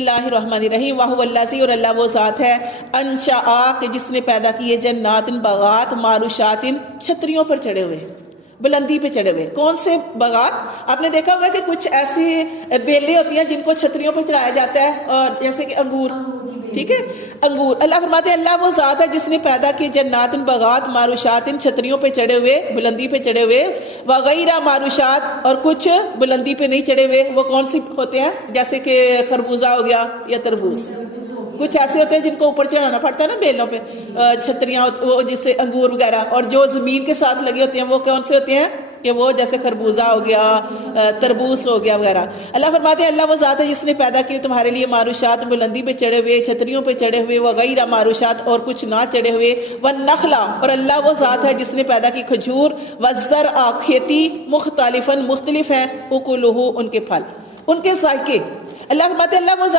اللہ الرحمن الرحیم وَهُوَ الَّذِي، اور اللہ وہ ذات ہے انشأ کہ جس نے پیدا کیے جنات باغات معروشات چھتریوں پر چڑھے ہوئے، بلندی پہ چڑھے ہوئے۔ کون سے باغات؟ آپ نے دیکھا ہوگا کہ کچھ ایسی بیلیں ہوتی ہیں جن کو چھتریوں پہ چڑھایا جاتا ہے، اور جیسے کہ انگور، ٹھیک ہے، انگور۔ اللہ فرماتے ہیں اللہ وہ ذات ہے جس نے پیدا کی جنات باغات معروشات چھتریوں پہ چڑھے ہوئے، بلندی پہ چڑھے ہوئے، وغیرہ معروشات اور کچھ بلندی پہ نہیں چڑھے ہوئے۔ وہ کون سی ہوتے ہیں؟ جیسے کہ خربوزہ ہو گیا یا تربوز، کچھ ایسے ہوتے ہیں جن کو اوپر چڑھانا پڑتا ہے نا بیلوں پہ، چھتریاں، وہ جیسے انگور وغیرہ، اور جو زمین کے ساتھ لگے ہوتے ہیں وہ کون سے ہوتے ہیں کہ وہ جیسے خربوزہ ہو گیا، تربوز ہو گیا وغیرہ۔ اللہ فرماتے ہیں اللہ وہ ذات ہے جس نے پیدا کی تمہارے لیے معروشات بلندی پہ چڑھے ہوئے، چھتریوں پہ چڑھے ہوئے، وغیرہ معروشات اور کچھ نہ چڑھے ہوئے، والنخلا، اور اللہ وہ ذات ہے جس نے پیدا کی کھجور، والزرع کھیتی، مختلف ہیں، اکلہ ان کے پھل، ان کے ذائقے۔ اللہ فرماتے ہیں اللہ وہ ذات